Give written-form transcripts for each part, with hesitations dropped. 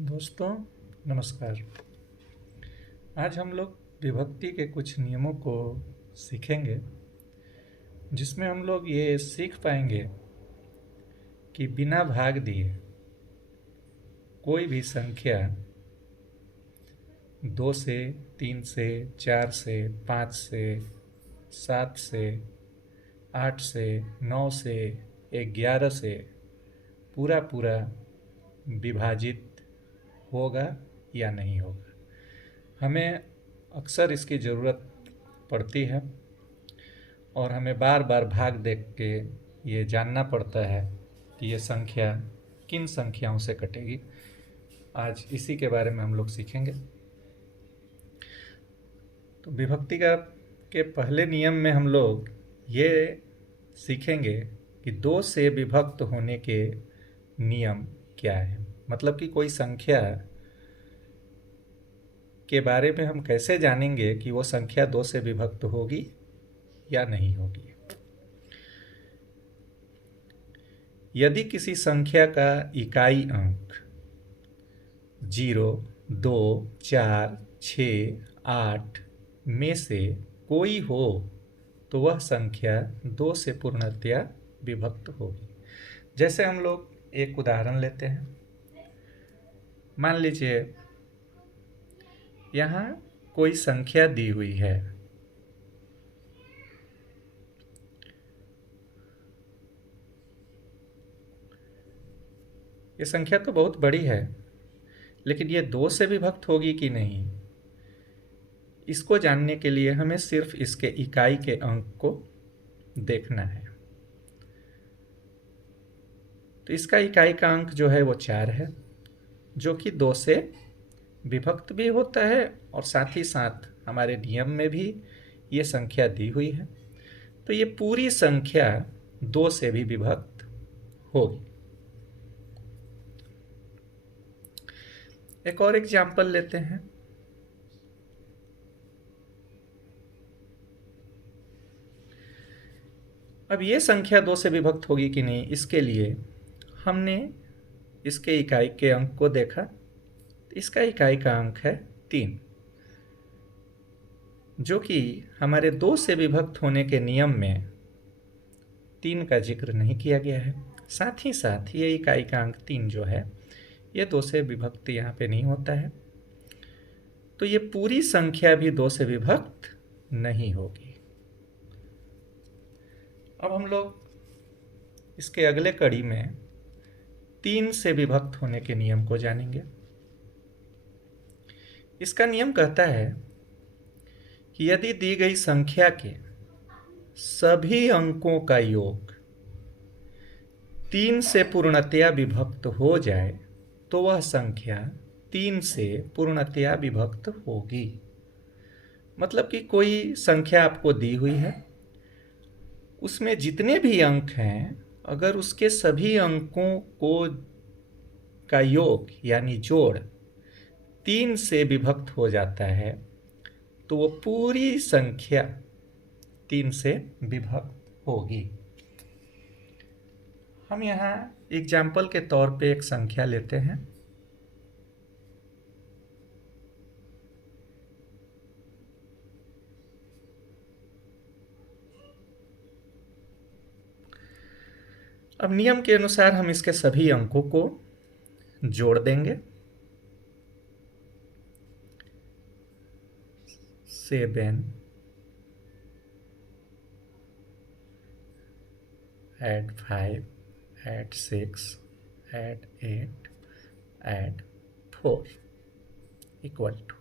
दोस्तों नमस्कार। आज हम लोग विभक्ति के कुछ नियमों को सीखेंगे, जिसमें हम लोग ये सीख पाएंगे कि बिना भाग दिए कोई भी संख्या 2 से, 3 से, 4 से, 5 से, 7 से, 8 से, 9 से, 11 से पूरा पूरा विभाजित होगा या नहीं होगा। हमें अक्सर इसकी ज़रूरत पड़ती है और हमें बार बार भाग देख के ये जानना पड़ता है कि ये संख्या किन संख्याओं से कटेगी। आज इसी के बारे में हम लोग सीखेंगे। तो विभक्ति के पहले नियम में हम लोग ये सीखेंगे कि 2 से विभक्त होने के नियम क्या है। मतलब कि कोई संख्या के बारे में हम कैसे जानेंगे कि वो संख्या 2 से विभक्त होगी या नहीं होगी। यदि किसी संख्या का इकाई अंक 0, 2, 4, 6, 8 में से कोई हो तो वह संख्या 2 से पूर्णतया विभक्त होगी। जैसे हम लोग एक उदाहरण लेते हैं। मान लीजिए यहाँ कोई संख्या दी हुई है। ये संख्या तो बहुत बड़ी है, लेकिन ये 2 से विभक्त होगी कि नहीं, इसको जानने के लिए हमें सिर्फ इसके इकाई के अंक को देखना है। तो इसका इकाई का अंक जो है वो 4 है, जो कि 2 से विभक्त भी होता है और साथ ही साथ हमारे नियम में भी ये संख्या दी हुई है। तो ये पूरी संख्या 2 से भी विभक्त होगी। एक और एग्जाम्पल लेते हैं। अब ये संख्या 2 से विभक्त होगी कि नहीं, इसके लिए हमने इसके इकाई के अंक को देखा। इसका इकाई का अंक है 3, जो कि हमारे 2 से विभक्त होने के नियम में 3 का जिक्र नहीं किया गया है। साथ ही साथ ये इकाई का अंक 3 जो है ये 2 से विभक्त यहाँ पे नहीं होता है। तो ये पूरी संख्या भी 2 से विभक्त नहीं होगी। अब हम लोग इसके अगले कड़ी में 3 से विभक्त होने के नियम को जानेंगे। इसका नियम कहता है कि यदि दी गई संख्या के सभी अंकों का योग 3 से पूर्णतया विभक्त हो जाए तो वह संख्या 3 से पूर्णतया विभक्त होगी। मतलब कि कोई संख्या आपको दी हुई है, उसमें जितने भी अंक हैं, अगर उसके सभी अंकों को का योग यानी जोड़ 3 से विभक्त हो जाता है तो वो पूरी संख्या 3 से विभक्त होगी। हम यहाँ एग्जाम्पल के तौर पे एक संख्या लेते हैं। अब नियम के अनुसार हम इसके सभी अंकों को जोड़ देंगे। 7 add 5 add 6 add 8 add 4 equal to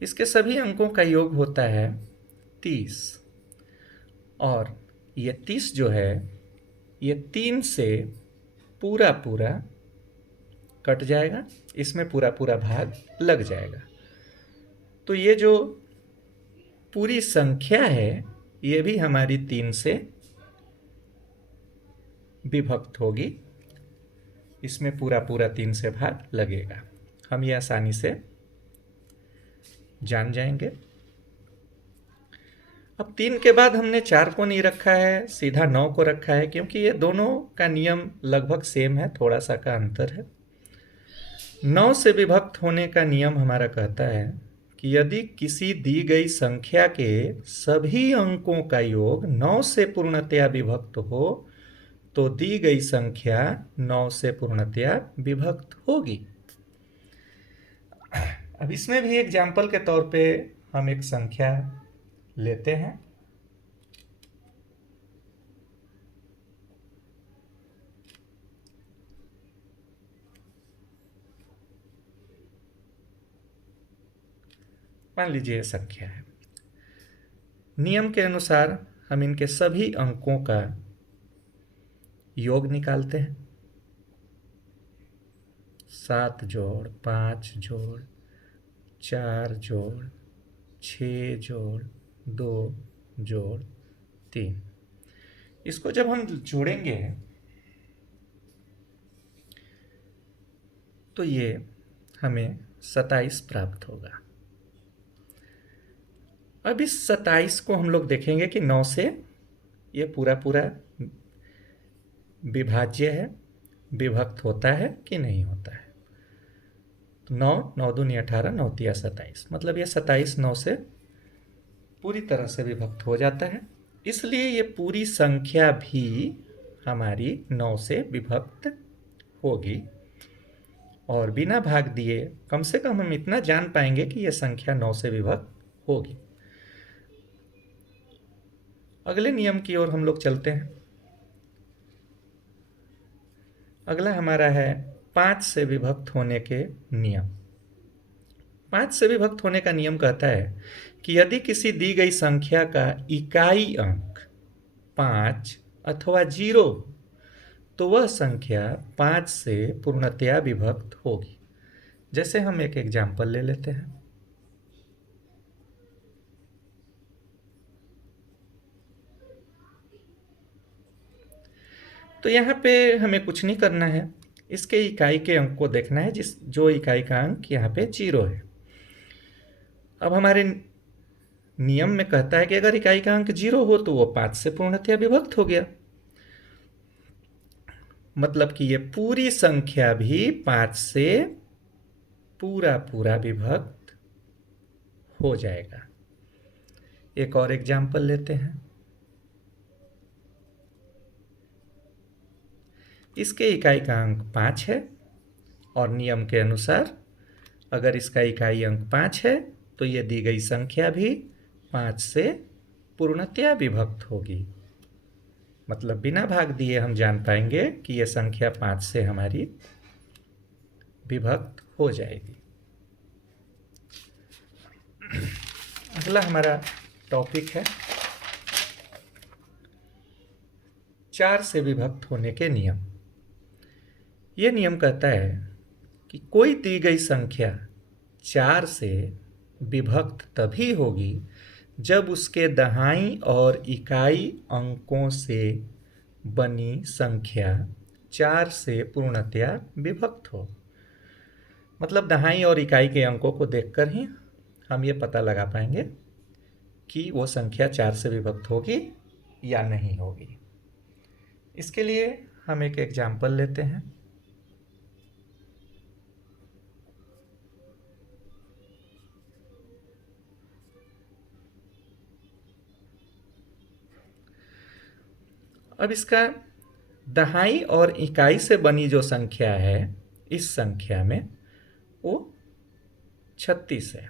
इसके सभी अंकों का योग होता है 30 और ये 30 जो है ये 3 से पूरा पूरा कट जाएगा, इसमें पूरा पूरा भाग लग जाएगा। तो ये जो पूरी संख्या है ये भी हमारी 3 से विभक्त होगी, इसमें पूरा पूरा 3 से भाग लगेगा। हम ये आसानी से जान जाएंगे। अब 3 के बाद हमने 4 को नहीं रखा है, सीधा 9 को रखा है, क्योंकि ये दोनों का नियम लगभग सेम है, थोड़ा सा का अंतर है। 9 से विभक्त होने का नियम हमारा कहता है कि यदि किसी दी गई संख्या के सभी अंकों का योग 9 से पूर्णतया विभक्त हो तो दी गई संख्या 9 से पूर्णतया विभक्त होगी। अब इसमें भी एग्जाम्पल के तौर पे हम एक संख्या लेते हैं। मान लीजिए ये संख्या है। नियम के अनुसार हम इनके सभी अंकों का योग निकालते हैं। 7 जोड़ 5 जोड़ 4 जोड़ 6 जोड़ 2 जोड़ 3। इसको जब हम जोड़ेंगे तो ये हमें 27 प्राप्त होगा। अब इस 27 को हम लोग देखेंगे कि 9 से ये पूरा पूरा विभाज्य है, विभक्त होता है कि नहीं होता है। तो 9 9 दूनी 18 9 तिया 27, मतलब ये 27 9 से पूरी तरह से विभक्त हो जाता है। इसलिए ये पूरी संख्या भी हमारी 9 से विभक्त होगी। और बिना भाग दिए कम से कम हम इतना जान पाएंगे कि यह संख्या 9 से विभक्त होगी। अगले नियम की ओर हम लोग चलते हैं। अगला हमारा है 5 से विभक्त होने के नियम। 5 से विभक्त होने का नियम कहता है कि यदि किसी दी गई संख्या का इकाई अंक 5 अथवा 0 तो वह संख्या 5 से पूर्णतया विभक्त होगी। जैसे हम एक एग्जाम्पल ले लेते हैं। तो यहाँ पे हमें कुछ नहीं करना है, इसके इकाई के अंक को देखना है, जो इकाई का अंक यहाँ पे 0 है। अब हमारे नियम में कहता है कि अगर इकाई का अंक 0 हो तो वो 5 से पूर्णतया विभक्त हो गया। मतलब कि ये पूरी संख्या भी 5 से पूरा पूरा विभक्त हो जाएगा। एक और एग्जाम्पल लेते हैं। इसके इकाई का अंक 5 है और नियम के अनुसार अगर इसका इकाई अंक 5 है तो ये दी गई संख्या भी 5 से पूर्णतया विभक्त होगी। मतलब बिना भाग दिए हम जान पाएंगे कि यह संख्या 5 से हमारी विभक्त हो जाएगी। अगला हमारा टॉपिक है 4 से विभक्त होने के नियम। यह नियम कहता है कि कोई दी गई संख्या 4 से विभक्त तभी होगी जब उसके दहाई और इकाई अंकों से बनी संख्या 4 से पूर्णतया विभक्त हो। मतलब दहाई और इकाई के अंकों को देखकर ही हम ये पता लगा पाएंगे कि वो संख्या 4 से विभक्त होगी या नहीं होगी। इसके लिए हम एक एग्जाम्पल लेते हैं। अब इसका दहाई और इकाई से बनी जो संख्या है इस संख्या में वो 36 है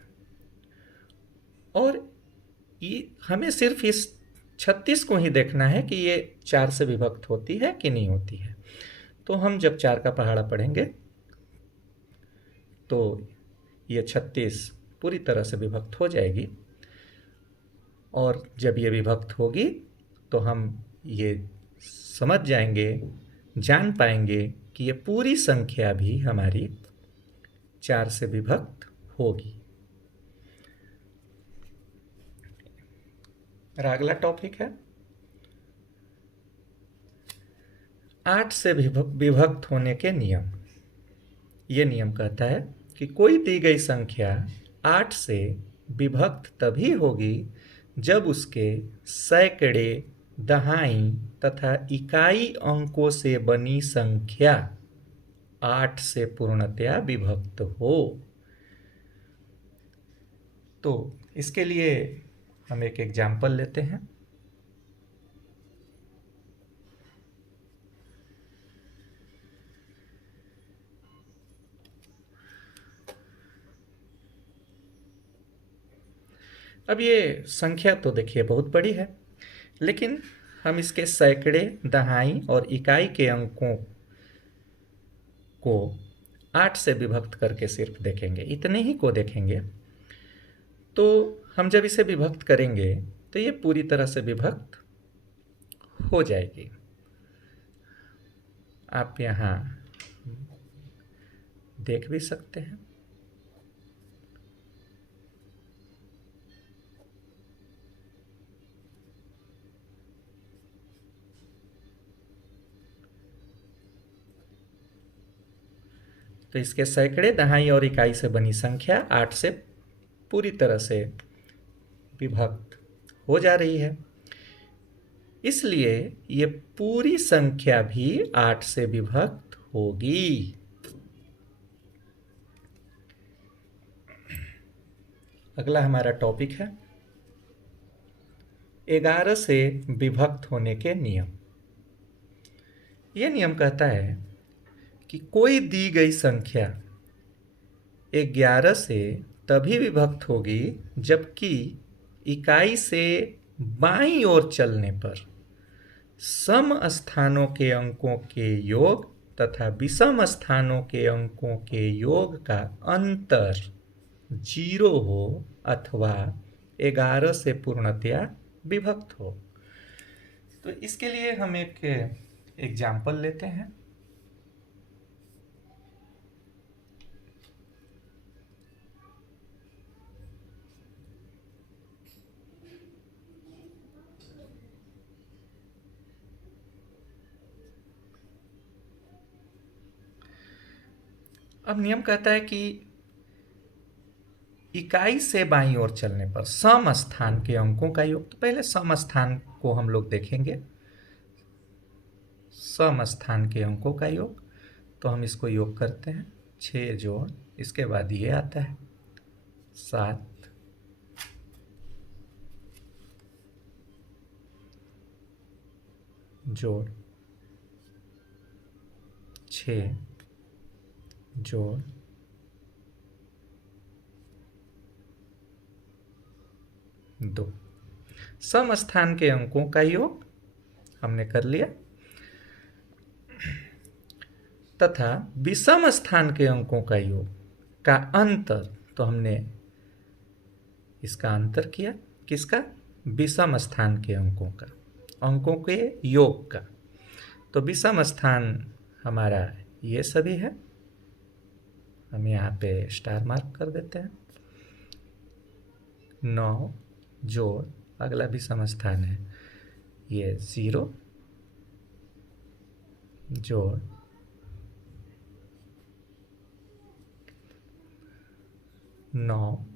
और ये हमें सिर्फ इस 36 को ही देखना है कि ये 4 से विभक्त होती है कि नहीं होती है। तो हम जब 4 का पहाड़ा पढ़ेंगे तो ये 36 पूरी तरह से विभक्त हो जाएगी और जब ये विभक्त होगी तो हम ये समझ जाएंगे, जान पाएंगे कि ये पूरी संख्या भी हमारी 4 से विभक्त होगी। मेरा अगला टॉपिक है 8 से विभक्त होने के नियम। ये नियम कहता है कि कोई दी गई संख्या 8 से विभक्त तभी होगी जब उसके सैकड़े, दहाई तथा इकाई अंकों से बनी संख्या 8 से पूर्णतया विभक्त हो। तो इसके लिए हम एक एग्जाम्पल लेते हैं। अब ये संख्या तो देखिए बहुत बड़ी है, लेकिन हम इसके सैकड़े, दहाई और इकाई के अंकों को 8 से विभक्त करके सिर्फ देखेंगे, इतने ही को देखेंगे। तो हम जब इसे विभक्त करेंगे तो ये पूरी तरह से विभक्त हो जाएगी। आप यहाँ देख भी सकते हैं। तो इसके सैकड़े, दहाई और इकाई से बनी संख्या 8 से पूरी तरह से विभक्त हो जा रही है, इसलिए ये पूरी संख्या भी 8 से विभक्त होगी। अगला हमारा टॉपिक है 11 से विभक्त होने के नियम। यह नियम कहता है कि कोई दी गई संख्या 11 से तभी विभक्त होगी जबकि इकाई से बाईं ओर चलने पर सम स्थानों के अंकों के योग तथा विषम स्थानों के अंकों के योग का अंतर 0 हो अथवा 11 से पूर्णतया विभक्त हो। तो इसके लिए हम एक एग्जाम्पल लेते हैं। अब नियम कहता है कि इकाई से बाईं ओर चलने पर सम स्थान के अंकों का योग। तो पहले सम स्थान को हम लोग देखेंगे, सम स्थान के अंकों का योग। तो हम इसको योग करते हैं, 6 जोड़, इसके बाद ये आता है 7, जोड़ 6, जोड़ 2। सम स्थान के अंकों का योग हमने कर लिया, तथा विषम स्थान के अंकों का योग का अंतर, तो हमने इसका अंतर किया, किसका? विषम स्थान के अंकों का, अंकों के योग का। तो विषम स्थान हमारा ये सभी है, हम यहाँ पे स्टार मार्क कर देते हैं। 9 जोड़ अगला विषम स्थान है ये 0, जोड़ 9,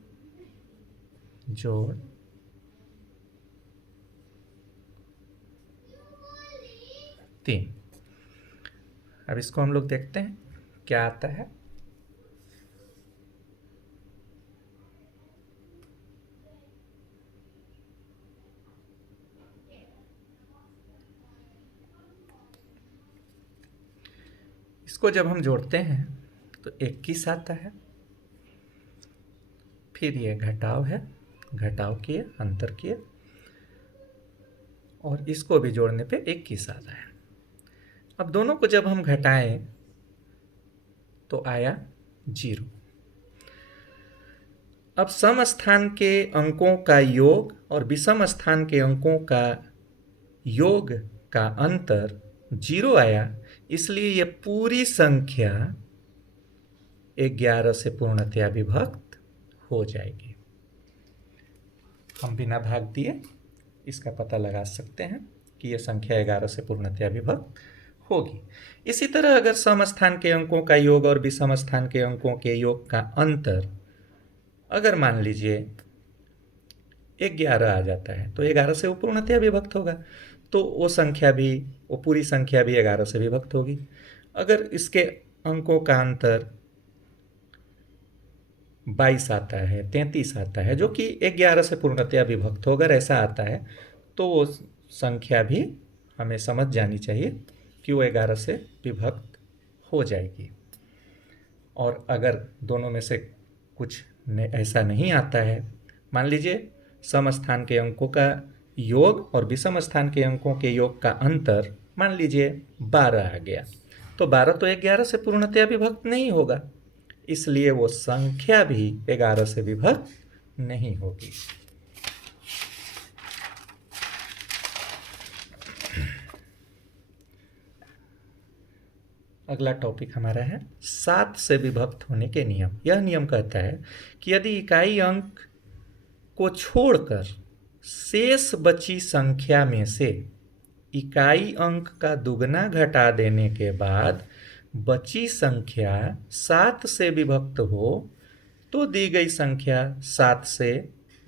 जोड़ 3। अब इसको हम लोग देखते हैं क्या आता है। इसको जब हम जोड़ते हैं तो 21 आता है, फिर ये घटाव है, घटाव किए, अंतर किए, और इसको भी जोड़ने पे 21 आता है। अब दोनों को जब हम घटाएं तो आया 0। अब सम स्थान के अंकों का योग और विषम स्थान के अंकों का योग का अंतर 0 आया, इसलिए ये पूरी संख्या 11 से पूर्णतया विभक्त हो जाएगी। हम बिना भाग दिए इसका पता लगा सकते हैं कि यह संख्या 11 से पूर्णतया विभक्त होगी। इसी तरह अगर सम स्थान के अंकों का योग और विषम स्थान के अंकों के योग का अंतर अगर मान लीजिए 11 आ जाता है, तो 11 से वो पूर्णतया विभक्त होगा, तो वो संख्या भी, वो पूरी संख्या भी 11 से विभक्त होगी। अगर इसके अंकों का अंतर 22 आता है, 33 आता है, जो कि 11 से पूर्णतया विभक्त हो, अगर ऐसा आता है तो वो संख्या भी हमें समझ जानी चाहिए कि वो 11 से विभक्त हो जाएगी। और अगर दोनों में से कुछ ऐसा नहीं आता है, मान लीजिए सम स्थान के अंकों का योग और विषम स्थान के अंकों के योग का अंतर मान लीजिए 12 आ गया, तो 12 तो 11 से पूर्णतया विभक्त नहीं होगा, इसलिए वो संख्या भी 11 से विभक्त नहीं होगी। अगला टॉपिक हमारा है 7 से विभक्त होने के नियम। यह नियम कहता है कि यदि इकाई अंक को छोड़कर शेष बची संख्या में से इकाई अंक का दुगना घटा देने के बाद बची संख्या 7 से विभक्त हो तो दी गई संख्या 7 से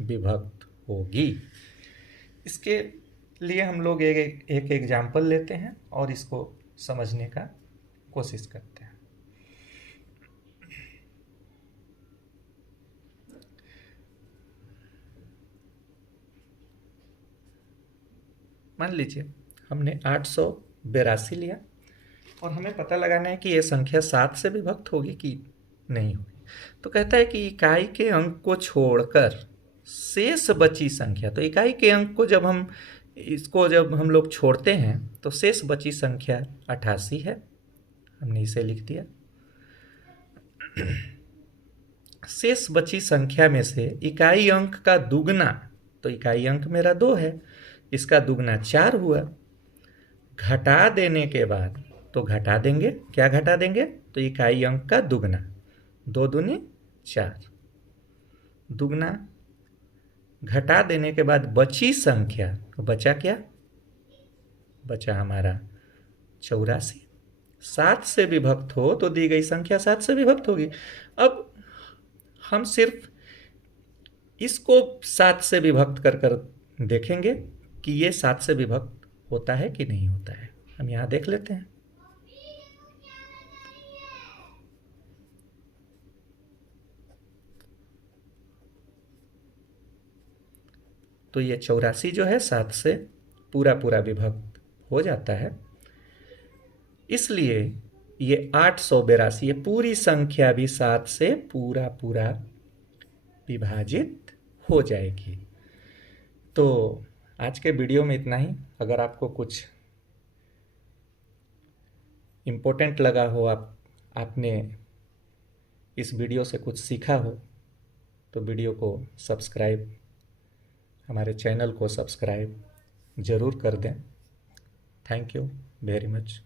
विभक्त होगी। इसके लिए हम लोग एक एग्जाम्पल लेते हैं और इसको समझने का कोशिश करते हैं। मान लीजिए हमने 882 लिया और हमें पता लगाना है कि ये संख्या 7 से विभक्त होगी कि नहीं होगी। तो कहता है कि इकाई के अंक को छोड़कर शेष बची संख्या, तो इकाई के अंक को जब हम लोग छोड़ते हैं तो शेष बची संख्या 88 है, हमने इसे लिख दिया। शेष बची संख्या में से इकाई अंक का दुगना, तो इकाई अंक मेरा 2 है, इसका दुगना 4 हुआ, घटा देने के बाद, तो घटा देंगे, क्या घटा देंगे, तो इकाई अंक का दुगना, 2 दूनी 4, दुगना घटा देने के बाद बची संख्या, तो बचा क्या, बचा हमारा 84। 7 से विभक्त हो तो दी गई संख्या 7 से विभक्त होगी। अब हम सिर्फ इसको 7 से विभक्त कर कर देखेंगे कि ये 7 से विभक्त होता है कि नहीं होता है। हम यहाँ देख लेते हैं। तो ये 84 जो है 7 से पूरा पूरा विभक्त हो जाता है, इसलिए ये 882, ये पूरी संख्या भी 7 से पूरा पूरा विभाजित हो जाएगी। तो आज के वीडियो में इतना ही। अगर आपको कुछ इम्पोर्टेंट लगा हो, आपने इस वीडियो से कुछ सीखा हो, तो वीडियो को सब्सक्राइब, हमारे चैनल को सब्सक्राइब ज़रूर कर दें। Thank you very much.